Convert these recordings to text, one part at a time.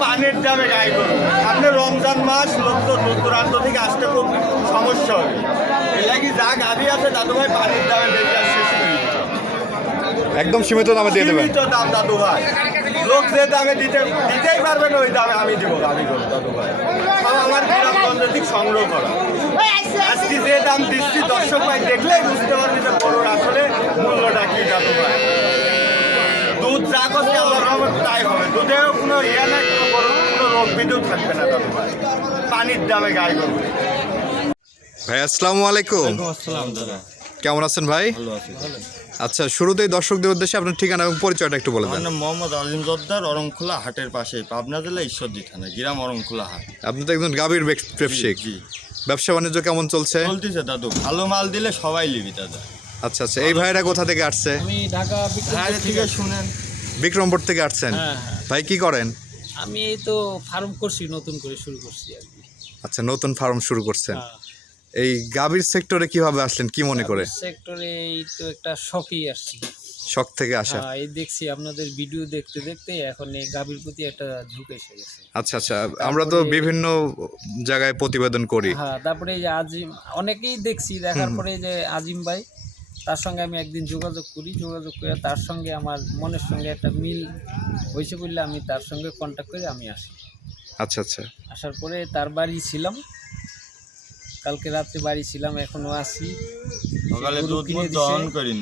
পানির দামে গাই গরু। সামনে রমজান মাস লোক তো দূর দূরান্ত থেকে আসতে খুব সমস্যা হবে এর লাগি যা গাড়ি আছে দাদু ভাই পানির দামে বেশি হবে। একদম সীমিত দামে দিয়ে দেবেন। সীমিত দাম দাদু ভাই। লোক যে দামে দিতে দিতেই পারবেন ওই দামে আমি দিব গাড়ি গরু দাদু ভাই। আমার গ্রামগঞ্জ থেকে সংগ্রহ করা। আজকে যে দাম দিচ্ছি দর্শক ভাই দেখলেই বুঝতে পারবি যে গরুর আসলে মূল্যটা কি দাদু ভাই। দুধ যা করছে আল্লাহ রহমত তাই হবে। দুধেও কোনো ইয়ে নাই কোনো গরুর কোনো রোগ বিদ্যুৎ থাকবে না দাদু পানির দামে গাই গরু। ভাই আসসালামু আলাইকুম। দাদা। কেমন আছেন ভাই? আচ্ছা শুরুতেই দর্শকদের উদ্দেশ্যে আপনার ঠিকানা এবং পরিচয়টা একটু বলে দেন। মোহাম্মদ আলিম জদ্দার অরংখোলা হাটের পাশে পাবনা জেলা ঈশ্বরদী থানা গ্রাম অরংখোলা হাট। আপনি তো একজন গাভীর ব্যব- ব্যবসায়িক। ব্যবসা বাণিজ্য কেমন চলছে? চলতেছে দাদু। ভালো মাল দিলে সবাই লিবি দাদা। আচ্ছা আচ্ছা। এই ভাইরা কোথা থেকে আসছে? আমি ঢাকা থেকে শুনেন। বিক্রমপুর থেকে আসছেন। হ্যাঁ, হ্যাঁ। ভাই কি করেন? আমি এই তো ফার্ম করছি নতুন করে শুরু করছি আর কি। আচ্ছা নতুন ফার্ম শুরু করছেন। হ্যাঁ। এই গাভীর সেক্টরে কীভাবে আসলেন কি মনে করে? সেক্টরে এই তো একটা শখেই আসছি। শখ থেকে আসা। হ্যাঁ, এই দেখছি আপনাদের ভিডিও দেখতে দেখতে এখন এই গাভীর প্রতি একটা ঝুঁক এসে গেছে। আচ্ছা আচ্ছা আমরা তো বিভিন্ন জায়গায় প্রতিবেদন করি। হ্যাঁ তারপরে এই যে আজিম অনেকেই দেখছি দেখার পরে যে আজিম ভাই তার সঙ্গে আমি একদিন যোগাযোগ করি যোগাযোগ করে তার সঙ্গে আমার মনের সঙ্গে একটা মিল হয়েছে বললে আমি তার সঙ্গে কন্ট্যাক্ট করে আমি আসি। আচ্ছা আচ্ছা। আসার পরে তার বাড়ি ছিলাম। কালকে রাত্রে বাড়ি ছিলাম এখনও আছি। সকালে দুধ। দহন করে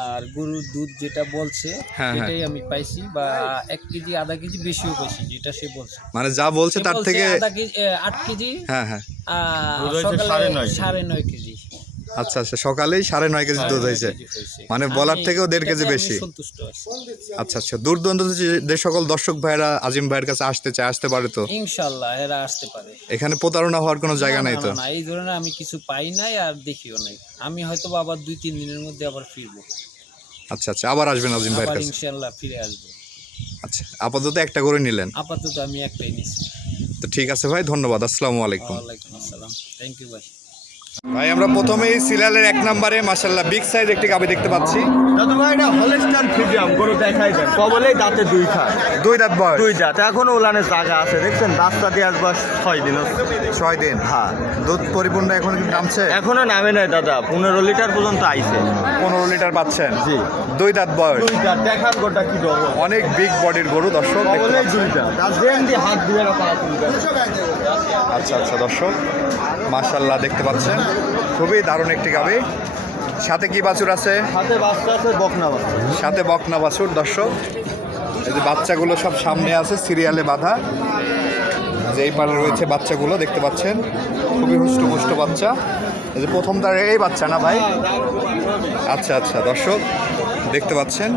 আর গরুর দুধ যেটা বলছে হ্যাঁ, সেটাই আমি পাইছি বা এক কেজি আধা কেজি বেশিও পাইছি যেটা সে বলছে। মানে যা বলছে তার থেকে আধা কেজি আট কেজি হ্যাঁ হ্যাঁ। সকালে সাড়ে নয় কেজি। আচ্ছা আচ্ছা সকালেই সাড়ে নয় কেজি দুধ হয়েছে। মানে বলার থেকেও দেড় কেজি বেশি। আচ্ছা আচ্ছা দূর দূরান্ত যে- সকল দর্শক ভাইরা আজিম ভাইয়ের কাছে আসতে চায় আসতে পারে তো? ইনশাল্লাহ এরা আসতে পারে। এখানে প্রতারণা হওয়ার কোনো জায়গা নাই তো? এই ধরনের আমি কিছু পাই নাই আর দেখিও নাই। আমি হয়তো আবার দুই তিন দিনের মধ্যে আবার ফিরবো। আচ্ছা আচ্ছা আবার আসবেন আজিম ভাইয়ের কাছে? ইনশাল্লাহ ফিরে আসব। আচ্ছা আপাতত একটা করে নিলেন। আপাতত আমি একটাই নিচ্ছি তো ঠিক আছে ভাই ধন্যবাদ আসসালামু আলাইকুম। ওয়ালাইকুম আসসালাম। থ্যাংক ইউ ভাই। ভাই আমরা প্রথমেই সিরিয়ালের এক নম্বরে মাসাল্লাহ বিগ সাইজ একটি গাবি দেখতে পাচ্ছি। দাদু ভাই এটা হলেস্টান গরু দেখাই দেন কবলেই দাঁতে দুই খায়। দুই দাঁত বয়স। দুই দাঁত। এখনও উলানের জায়গা আছে দেখছেন? বাচ্চা দিয়ে আসবার ছয় দিন ছয় দিন। হ্যাঁ। দুধ পরিপূর্ণ এখন কিন্তু নামছে? এখনও নামে নাই দাদা। পনেরো লিটার পর্যন্ত আইছে। পনেরো লিটার পাচ্ছেন। জি। দুই দাঁত বয়স। দুই দাঁত। দেখান গোটা কি অনেক বিগ বডির গরু দর্শক কবলেই দুই দাঁত। হাত দিয়ে আচ্ছা আচ্ছা দর্শক মাশাল্লাহ দেখতে পাচ্ছেন। খুবই দারুণ একটি গাবি। সাথে কি বাছুর আছে? বাচ্চা আছে বকনা বাচ্চা সাথে বকনা বাছুর দর্শক। এই যে বাচ্চাগুলো সব সামনে আছে সিরিয়ালে বাঁধা। যে এই পারে রয়েছে বাচ্চাগুলো দেখতে পাচ্ছেন। খুবই হুষ্ট বাচ্চা। এই যে প্রথম তার এই বাচ্চা না ভাই? আচ্ছা আচ্ছা দর্শক দেখতে পাচ্ছেন।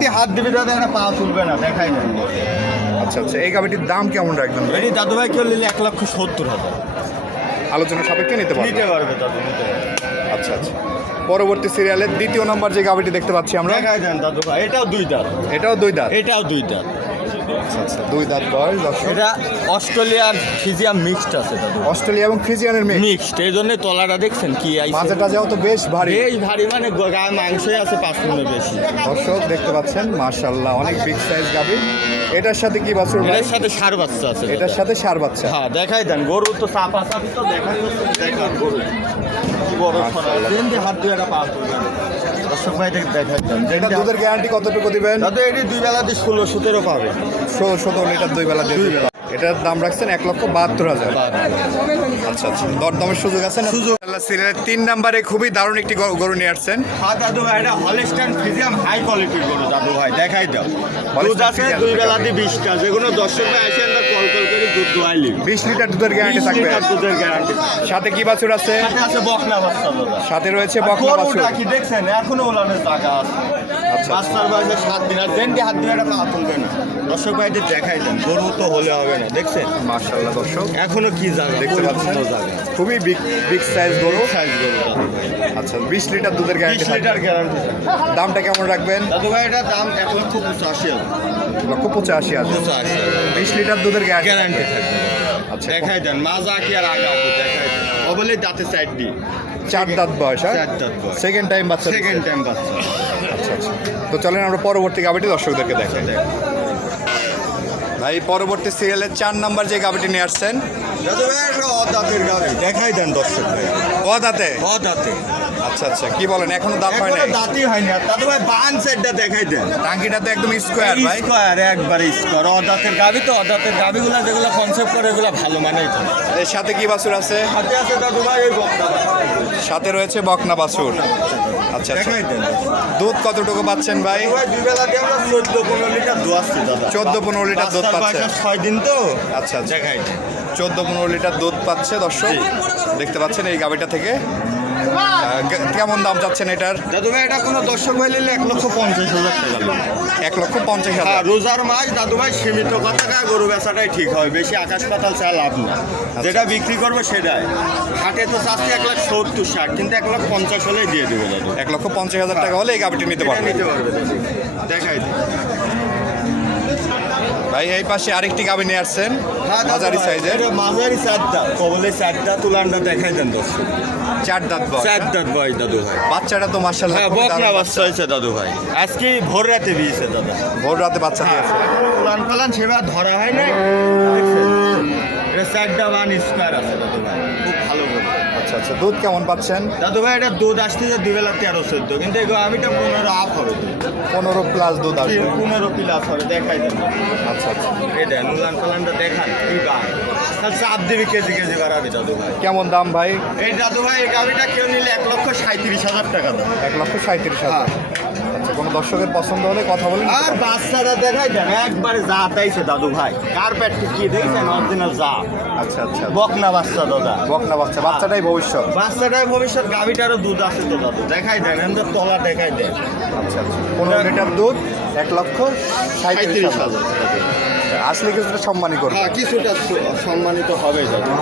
দিয়ে হাত দিবি দাদা একটা পা তুলবে না দেখাই না। আচ্ছা আচ্ছা এই গাবিটির দাম কেমন রাখবেন এটি দাদু ভাই কেউ নিলে এক লক্ষ সত্তর হাজার। আলোচনা সাপেক্ষে নিতে পারবে। দাদু নিতে পারবে। আচ্ছা আচ্ছা। পরবর্তী সিরিয়ালের দ্বিতীয় নম্বর যে গাবিটি দেখতে পাচ্ছি আমরা। দেখাই দেন দাদু ভাই এটাও দুই দাঁত। এটাও দুই দাঁত? এটাও দুই দাঁত। আচ্ছা আচ্ছা দুই দাঁত বয়স এটা অস্ট্রেলিয়ার ফিজিয়াম মিক্সড আছে দাদু। অস্ট্রেলিয়া এবং ফ্রিজিয়ানের মিক্সড এই জন্য তলাটা দেখছেন কি মাঝেটা যাও তো বেশ ভারী। এই ভারী মানে গায়ে মাংসই আছে পাঁচ গুণের বেশি। দর্শক দেখতে পাচ্ছেন মার্শাল্লাহ অনেক বিগ সাইজ গাবি। এটার সাথে কি বাছুর এটার সাথে সার বাচ্চা আছে এটার সাথে সার বাচ্চা। হ্যাঁ দেখাই দেন গরু তো চাপা চাপি তো দেখাই দেখান গরু। দর্শক ভাই দেখাই দেন জেন দুধের গ্যারান্টি কতটুকু দিবেন? দাদু এটি দুই বেলা দিয়ে ষোলো সতেরো পাবে। ষোলো সতেরো লিটার দুই বেলা দিয়ে। এটার দাম রাখছেন এক লক্ষ বাহাত্তর হাজার। আচ্ছা আচ্ছা। দরদামের সুযোগ আছে সুযোগ। সিরিয়ালের তিন নাম্বারে খুবই দারুণ একটি গরু- নিয়ে আসছেন। হ্যাঁ দাদু ভাই এটা হলেস্টান ফিজিয়াম হাই কোয়ালিটির গরু দাদু ভাই। দেখাই দাও। দুধ আছে। দুই বেলা দিয়ে বিশটা। যেগুলো কোনো দর্শক ভাই আসে আমরা কল কল করে দুধ দোয়াইলি বিশ লিটার দুধের গ্যারান্টি থাকবে। দুধের গ্যারান্টি সাথে কি বাছুর আছে? সাথে আছে বকনা বাচ্চা দাদা। সাথে রয়েছে বকনা বাছুর। কি দেখছেন? এখনও ওলানের টাকা আছে। আচ্ছা। বাচ্চার বয়সে সাত দিন। আর দেন দিয়ে হাত দিয়ে একটা পা তুলবে না দর্শক ভাইদের দেখাই দেন গরু তো হলে হবে না। দেখছেন? মার্শাল্লাহ দর্শক। এখনও কি জায়গা? দেখতে পাচ্ছেন? পরিপূর্ণ জায়গা। খুবই বিগ বিগ সাইজ গরু। সাইজ গরু। আচ্ছা বিশ লিটার দুধের গ্যারান্টি বিশ থাকবে। লিটার গ্যারান্টি দামটা কেমন রাখবেন? দাদু ভাই এটার দাম এক লক্ষ পঁচাশি হাজার লক্ষ পঁচাশি হাজার বিশ লিটার দুধের গ্যারান্টি গ্যারান্টি থাকবে। আচ্ছা দেখাই দেন মাজা কি আর আগা দেখাই দেন। অবলে দাঁতে সাইড দিয়ে চার দাঁত বয়স হ্যাঁ? চার দাঁত বয়স। সেকেন্ড টাইম বাচ্চা সেকেন্ড টাইম বাচ্চা। আচ্ছা আচ্ছা। তো চলেন আমরা পরবর্তী গাবিটি দর্শকদেরকে দেখাই। ভাই পরবর্তী সিরিয়ালের চার নাম্বার যে গাবিটি নিয়ে আসছেন? দেখাই দেন দর্শক ভাই। ও দাঁতে অদাঁতে। আচ্ছা আচ্ছা কি বলেন? এখনও দাঁত হয় নাই? দাঁতই হয়নি আর। দাদু ভাই বান সেটটা দেখাই দেন টাঙ্কিটা তো একদম স্কোয়ার ভাই। স্কোয়ার একবারে স্কোয়ার অদাঁতের গাবি তো অদাঁতের গাবিগুলো যেগুলো কনসেপ্ট করে এগুলো ভালো মানেই তো এর সাথে কি বাছুর আছে? হাতে আছে দাদু ভাই ওই বক্তা সাথে রয়েছে বকনা বাছুর। আচ্ছা আচ্ছা। দুধ কতটুকু পাচ্ছেন ভাই? চোদ্দ পনেরো লিটার দোয়াচ্ছি দাদা। 14 15 লিটার দুধ বাচ্চার পাচ্ছে। ছয় দিন তো। আচ্ছা আচ্ছা। দেখাই। চোদ্দ পনেরো লিটার দুধ পাচ্ছে দর্শক। দেখতে পাচ্ছেন এই গাবিটা থেকে। কেমন দাম চাচ্ছেন এটার? দাদু ভাই এটা কোনো দর্শক ভাই নিলে এক লক্ষ পঞ্চাশ হাজার টাকা এক লক্ষ পঞ্চাশ হ্যাঁ হাজার রোজার মাছ দাদু ভাই সীমিত কথা গরু বেচাটাই ঠিক হয় বেশি আকাশ পাতাল চা লাভ না যেটা বিক্রি করব সেটাই। হাটে তো চাচ্ছি এক লাখ সত্তর ষাট কিন্তু এক লাখ পঞ্চাশ হলেই দিয়ে দেবে দাদু। এক লক্ষ পঞ্চাশ হাজার টাকা হলে এই গাবিটি নিতে এটা পারবেন নিতে পারবে দেখাই ভাই এই পাশে আরেকটি গাবি নিয়ে আসছেন হ্যাঁ, মাঝারি সাইজের মাঝারি চারটা কবলে চারটা তুলানটা দেখাই দেন দর্শক। চার দাঁত। চার দাঁত ভাই দাদু ভাই। বাচ্চাটা তো মার্শাল্লাহ হ্যাঁ বকনা বাচ্চা হয়েছে দাদু ভাই। আজকে ভোর রাতে বিয়েছে দাদা। ভোর রাতে বাচ্চা দিয়েছে প্লান প্লান সেবা ধরা হয় না? এটা চারটা বান স্কোয়ার আছে দাদু ভাই। খুব ভালো আচ্ছা আচ্ছা দুধ কেমন পাচ্ছেন? দাদু ভাই এটা দুধ আসতেছে দুই বেলা তেরো চোদ্দ কিন্তু এগুলো আমিটা পনেরো আপ হবে পনেরো প্লাস দুধ আসবে। পনেরো প্লাস হবে দেখাই দেন। আচ্ছা আচ্ছা। এটা নুলান ফলানটা দেখান কি বান। চাপ দিবি কেজি কেজি বাড়াবি দাদু ভাই। কেমন দাম ভাই? এই দাদু ভাই এই গাড়িটা কেউ নিলে এক লক্ষ সাঁত্রিশ হাজার টাকা দাম। এক লক্ষ সাঁত্রিশ হাজার। আচ্ছা কোনো দর্শকের পছন্দ হলে কথা বলেন আর বাচ্চাটা দেখাই দেন একবারে জাত আইছে দাদু ভাই। কার্পেট কি দেখছেন? অরিজিনাল যা আচ্ছা আচ্ছা। বকনা বাচ্চা দাদা। বকনা বাচ্চা বাচ্চাটাই ভবিষ্যৎ। বাচ্চাটার ভবিষ্যৎ গাভিটারও দুধ আছে তো দাদু। দেখাই দেন এমনি তলা দেখাই দেন। আচ্ছা আচ্ছা। পনেরো লিটার দুধ এক লক্ষ সাঁত্রিশ হাজার। হাজার। আসলে কিছুটা সম্মানই করবে। হ্যাঁ কিছুটা সম্মানিত হবে দাদু।